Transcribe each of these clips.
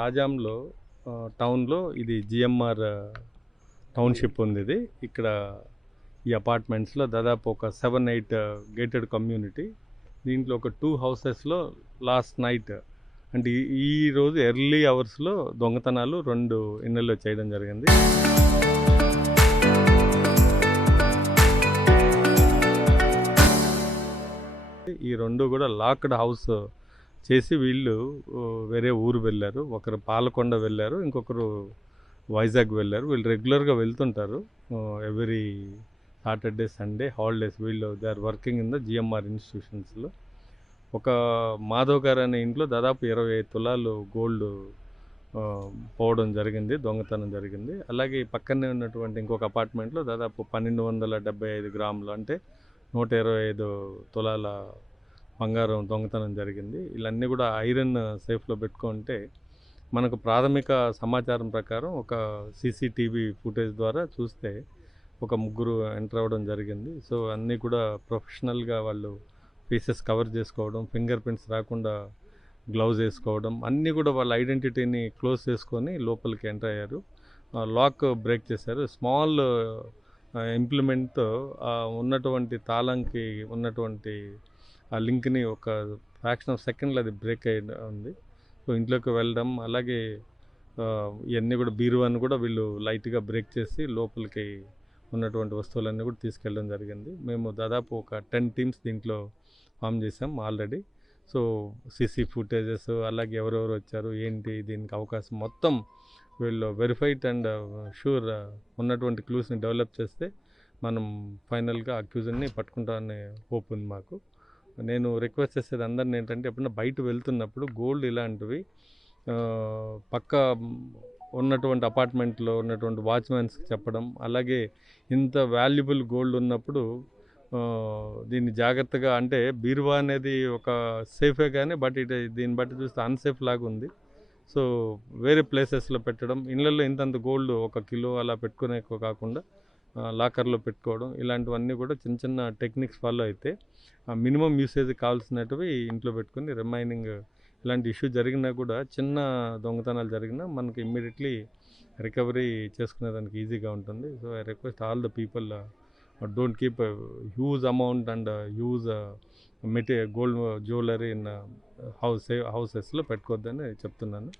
రాజాంలో టౌన్‌లో ఇది GMR township ఉంది ఇది. ఇక్కడ ఈ అపార్ట్మెంట్స్‌లో దాదాపు ఒక 7, 8 గేటెడ్ కమ్యూనిటీ. దీంట్లో ఒక 2 హౌసెస్‌లో లాస్ట్ నైట్ అంటే ఈరోజు ఎర్లీ అవర్స్‌లో దొంగతనాలు 2 ఇళ్లల్లో చేయడం జరిగింది. ఈ 2 కూడా లాక్డ్ హౌస్ చేసి వీళ్ళు వేరే ఊరు వెళ్ళారు. ఒకరు పాలకొండ వెళ్ళారు, ఇంకొకరు వైజాగ్ వెళ్ళారు. వీళ్ళు రెగ్యులర్గా వెళ్తుంటారు. ఎవ్రీ సాటర్డే, సండే హాలిడేస్ వీళ్ళు they are working in the GMR ఇన్స్టిట్యూషన్స్లో. ఒక మాధవ్ గారు అనే ఇంట్లో దాదాపు 25 తులాలు గోల్డ్ పోవడం జరిగింది, దొంగతనం జరిగింది. అలాగే పక్కనే ఉన్నటువంటి ఇంకొక అపార్ట్మెంట్లో దాదాపు 1275 గ్రాములు అంటే 125 తులాల బంగారం దొంగతనం జరిగింది. ఇవన్నీ కూడా ఐరన్ సేఫ్లో పెట్టుకుంటే మనకు ప్రాథమిక సమాచారం ప్రకారం ఒక సీసీటీవీ ఫుటేజ్ ద్వారా చూస్తే ఒక ముగ్గురు ఎంటర్ అవ్వడం జరిగింది. సో అన్నీ కూడా ప్రొఫెషనల్గా వాళ్ళు ఫేసెస్ కవర్ చేసుకోవడం, ఫింగర్ ప్రింట్స్ రాకుండా గ్లౌజ్ వేసుకోవడం, అన్నీ కూడా వాళ్ళ ఐడెంటిటీని క్లోజ్ చేసుకొని లోపలికి ఎంటర్ అయ్యారు. లాక్ బ్రేక్ చేశారు. స్మాల్ ఇంప్లిమెంట్తో ఉన్నటువంటి తాళంకి ఉన్నటువంటి ఆ లింక్ని ఒక ఫ్రాక్షన్ ఆఫ్ సెకండ్లో అది బ్రేక్ అయ్యి ఉంది. సో ఇంట్లోకి వెళ్ళడం, అలాగే ఇవన్నీ కూడా బీరువాన్ని కూడా వీళ్ళు లైట్గా బ్రేక్ చేసి లోపలికి ఉన్నటువంటి వస్తువులన్నీ కూడా తీసుకెళ్ళడం జరిగింది. మేము దాదాపు ఒక 10 టీమ్స్ దీంట్లో ఫామ్ చేసాం ఆల్రెడీ. సో సీసీ ఫుటేజెస్, అలాగే ఎవరెవరు వచ్చారు, ఏంటి దీనికి అవకాశం మొత్తం వీళ్ళు వెరిఫైడ్ అండ్ షూర్ ఉన్నటువంటి క్లూస్ని డెవలప్ చేస్తే మనం ఫైనల్గా అక్యూజన్ని పట్టుకుంటామనే హోప్ ఉంది మాకు. నేను రిక్వెస్ట్ చేసేది అందరిని ఏంటంటే, ఎప్పుడన్నా బయట వెళ్తున్నప్పుడు గోల్డ్ ఇలాంటివి పక్క ఉన్నటువంటి అపార్ట్మెంట్లో ఉన్నటువంటి వాచ్మెన్స్కి చెప్పడం, అలాగే ఇంత వాల్యుబుల్ గోల్డ్ ఉన్నప్పుడు దీన్ని జాగ్రత్తగా, అంటే బీరువా అనేది ఒక సేఫే కానీ బట్ దీన్ని బట్టి చూస్తే అన్సేఫ్ లాగా ఉంది. సో వేరే ప్లేసెస్లో పెట్టడం, ఇళ్ళల్లో ఇంతంత గోల్డ్ 1 కిలో అలా పెట్టుకునే కాకుండా లాకర్లో పెట్టుకోవడం, ఇలాంటివన్నీ కూడా చిన్న చిన్న టెక్నిక్స్ ఫాలో అయితే మినిమం యూసేజ్ కావాల్సినవి ఇంట్లో పెట్టుకుని రిమైనింగ్ ఇలాంటి ఇష్యూ జరిగినా కూడా, చిన్న దొంగతనాలు జరిగినా మనకి ఇమ్మీడియట్లీ రికవరీ చేసుకునేదానికి ఈజీగా ఉంటుంది. So I request all the people don't keep huge amount and huge gold jewellery in హౌసెస్లో పెట్టుకోవద్దని చెప్తున్నాను.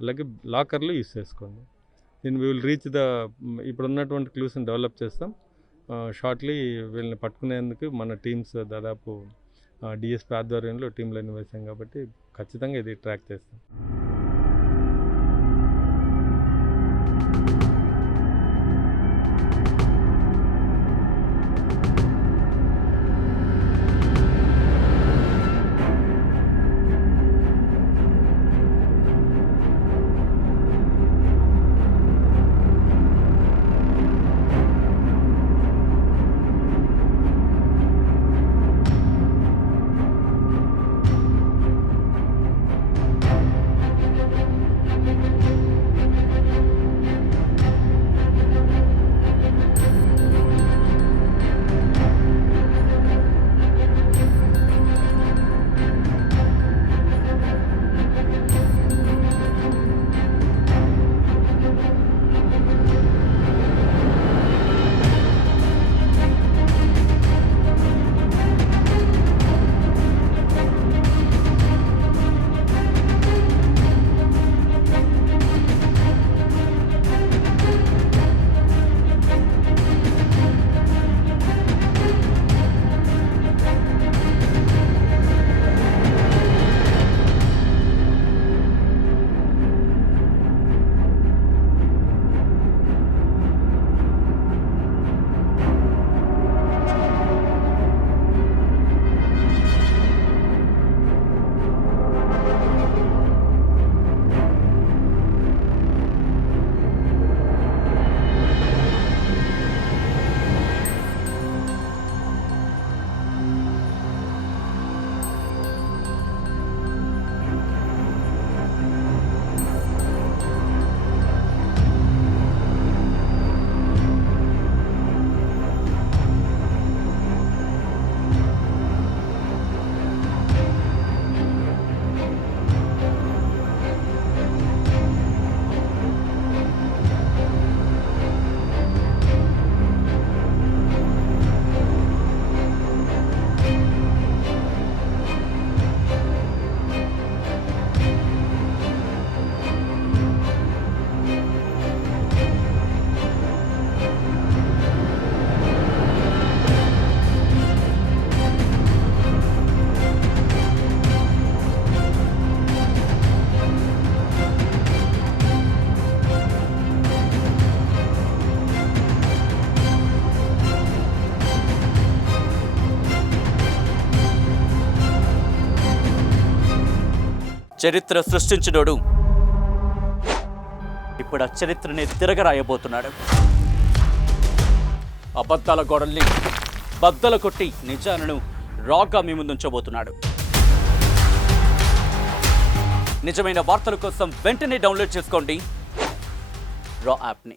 అలాగే లాకర్లో యూస్ చేసుకోండి. దీన్ని వీ విల్ రీచ్ ద ఇప్పుడు ఉన్నటువంటి క్లూస్ని డెవలప్ చేస్తాం. షార్ట్లీ వీళ్ళని పట్టుకునేందుకు మన టీమ్స్ దాదాపు డిఎస్పీ ఆధ్వర్యంలో టీంలన్నీ వేసాం కాబట్టి ఖచ్చితంగా ఇది ట్రాక్ చేస్తాం. చరిత్ర సృష్టించినోడు ఇప్పుడు ఆ చరిత్రని తిరగరాయబోతున్నాడు. అబద్ధాల గోడల్ని బద్దలు కొట్టి నిజాలను రాగా మీ ముందుంచబోతున్నాడు. నిజమైన వార్తల కోసం వెంటనే డౌన్లోడ్ చేసుకోండి రా యాప్ని.